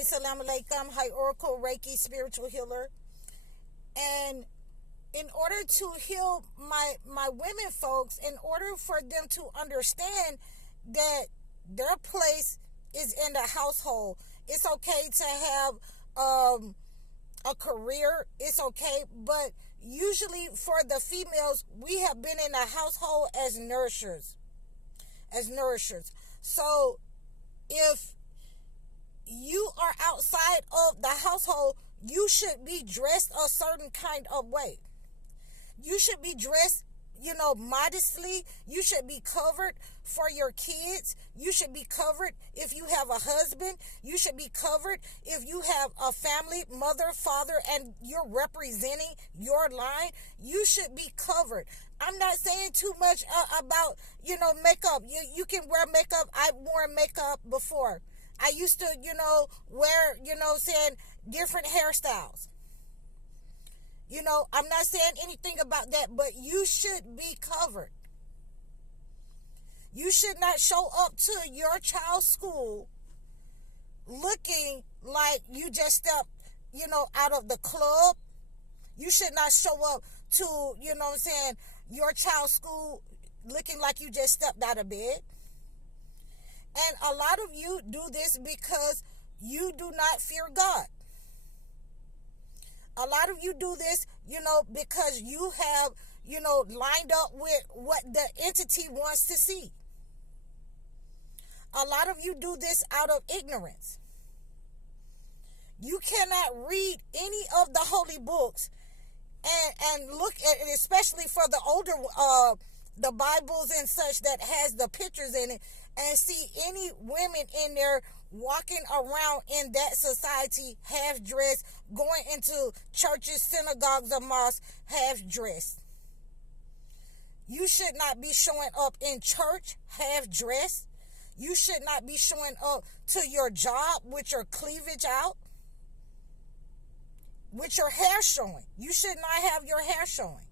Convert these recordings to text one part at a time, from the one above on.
Assalamu alaikum. Hi, Oracle Reiki spiritual healer. And in order to heal my women folks, in order for them to understand that their place is in the household, it's okay to have a career, it's okay, but usually for the females, we have been in the household as nourishers. So if you are outside of the household, you should be dressed a certain kind of way. You should be dressed, modestly. You should be covered for your kids. You should be covered if you have a husband. You should be covered if you have a family, mother, father, and you're representing your line. You should be covered. I'm not saying too much about, makeup. You can wear makeup. I've worn makeup before. I used to, wear, saying different hairstyles. I'm not saying anything about that, but you should be covered. You should not show up to your child's school looking like you just stepped, out of the club. You should not show up to, your child's school looking like you just stepped out of bed. And a lot of you do this because you do not fear God. A lot of you do this, because you have, lined up with what the entity wants to see. A lot of you do this out of ignorance. You cannot read any of the holy books and look at it, especially for the older, the Bibles and such that has the pictures in it, and see any women in there walking around in that society half-dressed, going into churches, synagogues, or mosques half-dressed. You should not be showing up in church half-dressed. You should not be showing up to your job with your cleavage out, with your hair showing. You should not have your hair showing.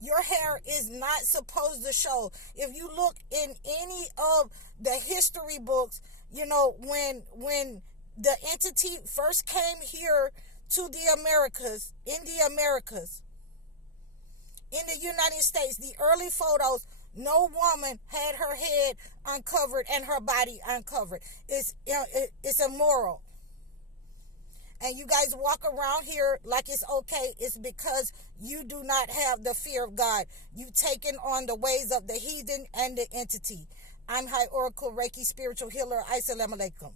Your hair is not supposed to show. If you look in any of the history books, when the entity first came here to the Americas, in the United States, the early photos, no woman had her head uncovered and her body uncovered. It's immoral. And you guys walk around here like it's okay. It's because you do not have the fear of God. You've taken on the ways of the heathen and the entity. I'm High Oracle Reiki spiritual healer. Assalamu alaikum.